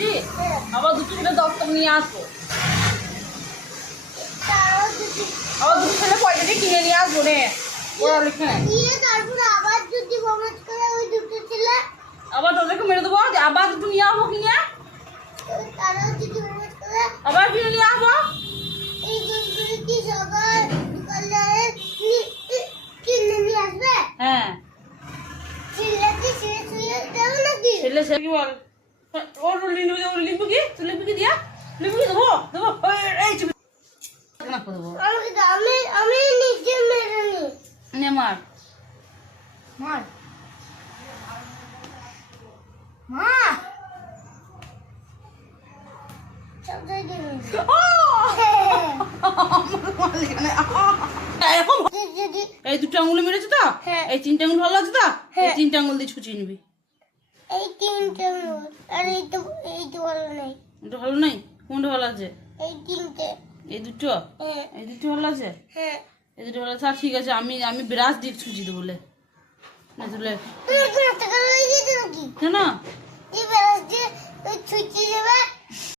দিয়েছি, আবার দুটো ছেলে দপ্তর নিয়ে আসবো, আবার দুটো ছেলে পয়সা দিয়ে কিনে নিয়ে আসবো রে পড়ালেখা। আবার তোদেরকে মেরে দেবো, আবার দুটো নিয়ে আসবো কিনে, আবার কিনে নিয়ে আসবো। হ্যাঁ ছেলে সে কি বল, ওর লিখবো কি, তুই লিখবি কি দিয়া, লিখবি কি দেবো দেবো এই ছবি দেবো আমি নিজে মেরে নি নে মার মার মা সব জায়গায় এই দুটো আঙুলে মেরেছে তো, এই তিনটে আঙুল ভালো আছে তো, এই তিনটে আঙুল দিয়ে ছুচিয়ে নিবি। এই তিনটে আর এই তো ভালো নেই। এটা ভালো নাই, কোনটা ভালো আছে? এই তিনটে, এই দুটো, এই দুটো ভালো আছে, হ্যাঁ এই দুটো ভালো আছে। আর ঠিক আছে, আমি আমি ব্রাশ দিয়ে ছুচি দেবো বলে না তুলে তুমি একটা টাকা লই দিতে নাকি? কেন? এই ব্রাশ দিয়ে ছুঁচি দেবে